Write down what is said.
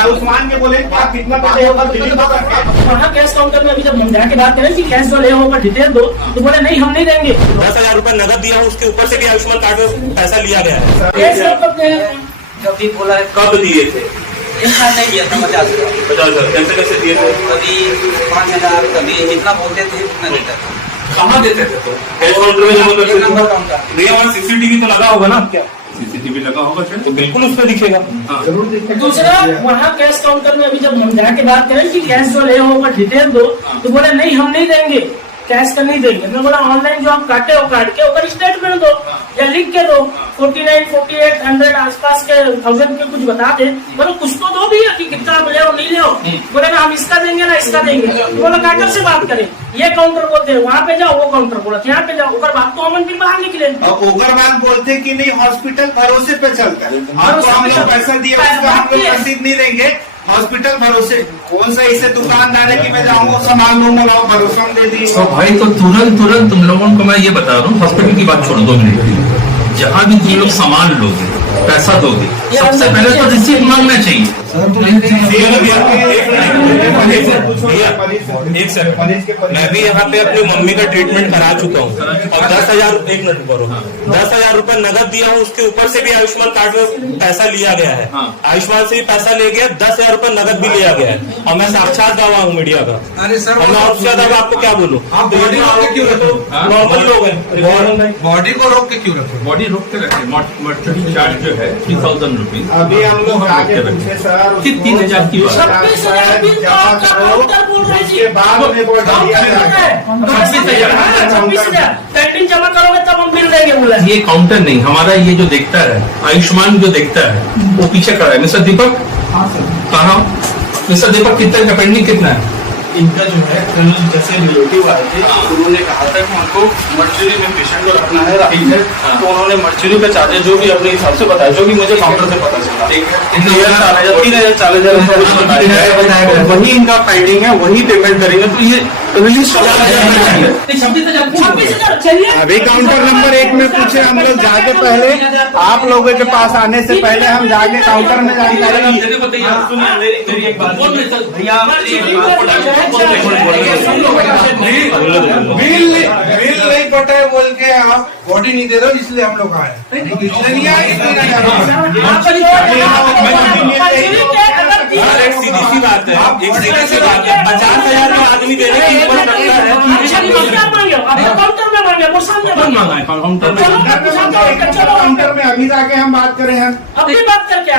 आयुष्मान के बोले आप कितना पैसे होगा वहाँ कैश काउंटर में अभी जब हम जाके बात करें कि कैश जो ले होगा डिटेल दो, तो बोले नहीं हम नहीं देंगे। 10,000 रुपए नगद दिया, उसके ऊपर से भी आयुष्मान कार्ड में पैसा लिया गया है। जब भी बोला है कब दिए थे? एक साल नहीं दिया था 50,000। कैसे कैसे दिए थे? कभी 5,000, कभी जितना बोलते थे उतना देता था। कहाँ देते थे? तो कैश काउंटर में जमा करते नंबर काउंटर थे। वहाँ सीसीटीवी तो लगा होगा ना? क्या सीसीटीवी लगा होगा? तो बिल्कुल उसमें दिखेगा। दूसरा, वहाँ कैश काउंटर में अभी जब हम जाके बात करें कि कैश जो ले होगा डिटेल दो, तो बोले नहीं हम नहीं देंगे, कैश का नहीं देंगे। मैं बोला ऑनलाइन जो आप काटे हो काट के ओकर स्टेटमेंट दो या लिख के दो, 49, 48, 100 आसपास के 1000 के कुछ बता दे। बोलो कुछ तो दो भैया कि कितना आप ले हो नहीं ले हो। बोले ना हम इसका देंगे ना इसका देंगे। बोला काटर से बात करें, ये काउंटर बोलते हैं वहाँ पे जाओ, वो काउंटर बोला यहाँ पे जाओ। ओकर बात तो हम फिर बाहर निकले। उग्रवाद बोलते कि नहीं हॉस्पिटल भरोसे पे चलता है, आपको हम लोग पैसा दिया उसका हम लोग रसीद नहीं देंगे। हॉस्पिटल भरोसे कौन सा इसे दुकानदार है कि मैं जाऊंगा सामान लूंगा लाओ भरोसा दे दी। तो भाई तो तुरंत तुम लोगों को मैं ये बता रहा हूँ, हॉस्पिटल की बात छोड़ दो मिनट। जहाँ भी तुम लोग सामान लोगे, पैसा दोगे, सबसे पहले तो रिसीट मांगना चाहिए। एक सेकंड, मैं भी यहाँ पे अपनी मम्मी का ट्रीटमेंट करा चुका हूँ और 10,000 एक मिनट करो 10,000 रुपए नगद दिया हूँ, उसके ऊपर से भी आयुष्मान कार्ड में पैसा लिया गया है। आयुष्मान से भी पैसा ले गया, 10,000 रुपए नगद भी लिया गया है और मैं साक्षात गवाह हूँ मीडिया का। अरे सर मैं और ज्यादा आपको क्या बोलूँ? आप बॉडी रोक के क्यों रखो? नॉर्मल लोग हैं, बॉडी को रोक के क्यों रखो? बॉडी रोक के रखे। मर्चेंट चार्ज जो है 3,000 रुपीज। अभी हम लोग आगे पूछे सर 3,000 की 26,000 बिल तो आपका काउंटर बोल रहे जी। उसके बाद में बोल दिया जाएगा। 26,000 पेंडिंग जमा करोगे तब हम बिल देंगे बोला। ये काउंटर नहीं, हमारा ये जो देखता है आयुष्मान जो देखता है वो पीछे खड़ा है। मिस्टर दीपक कहाँ? मिस्टर दीपक कितना का पेंडिंग कितना है? इनका जो है जैसे रिलेटिव आए थे उन्होंने कहा था कि उनको मर्चुरी में पेशेंट को रखना है, ठीक है। तो उन्होंने मर्चुरी का चार्जेस जो भी अपने हिसाब से बताया, जो कि मुझे काउंटर से पता चला, ठीक है। 3,000 4,000 वही इनका फाइंडिंग है, वही पेमेंट करेंगे। तो ये रिलीज अभी काउंटर नंबर 1 में पूछे हम लोग जाके पहले आप लोगों के पास आने से पहले हम जाके काउंटर में जानकारी बिल नहीं कटे बोल के आप बॉडी नहीं दे रहे हो, इसलिए हम लोग आए। इसलिए नहीं आए, एक सीधी सी बात है, एक सीधी सी बात है। 50,000 का आदमी देने की हिम्मत रखता है। काउंटर में मांगे वो सामने काउंटर में काउंटर में अभी जाके हम बात करें हम अभी बात करके